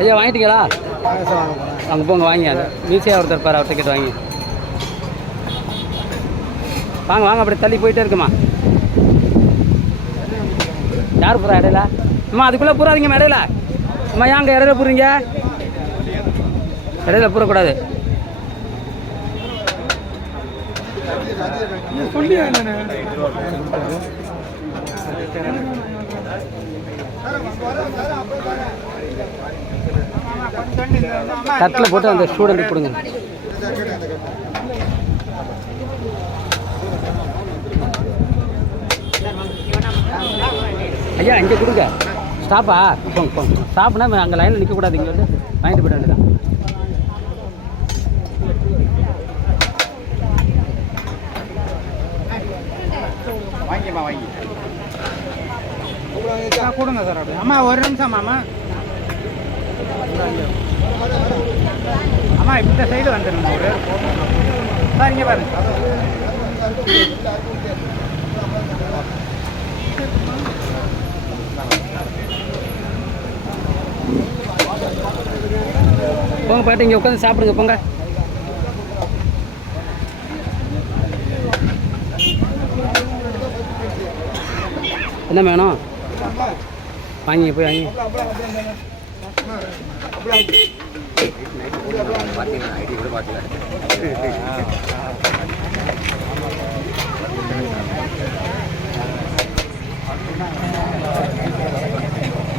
ஐயா வாங்கிட்டீங்களா? அங்கே போங்க வாங்கி அது. மீசியாக ஒருத்தர் இருப்பார் அவர் டிக்கெட் வாங்கி. வாங்க வாங்க அப்படி தள்ளி போயிட்டே இருக்குமா? யார் புறா இடையில? அம்மா அதுக்குள்ளே புறாதீங்க இடையில. அம்மா ஏன் அங்கே இடையில புறீங்க இடையில புறக்கூடாது. தட்டில் போட்டு அந்த ஸ்டூடெண்ட்டுக்கு கொடுங்க. ஐயா இங்கே கொடுங்க. ஸ்டாப்பா போங்க போங்க. ஸ்டாப்னா அங்கே லைனில் நிற்கக்கூடாது இங்கே வந்து வாங்கிட்டு போயிட வேண்டியதான் வாங்கிப்பா வாங்கி. கொடுங்க சார் அப்படி அம்மா ஒரு நிமிஷம் அம்மா. அம்மா இந்த சைடு வந்துடுங்க ஒரு சார் இங்கே பாருங்க. போங்க பாட்டு இங்கே உட்காந்து சாப்பிடுங்க போங்க. என்ன வேணும்? வாங்கி போய் வாங்கி. பார்த்தீங்கன்னா ஐடி கூட பார்த்துக்கலாம்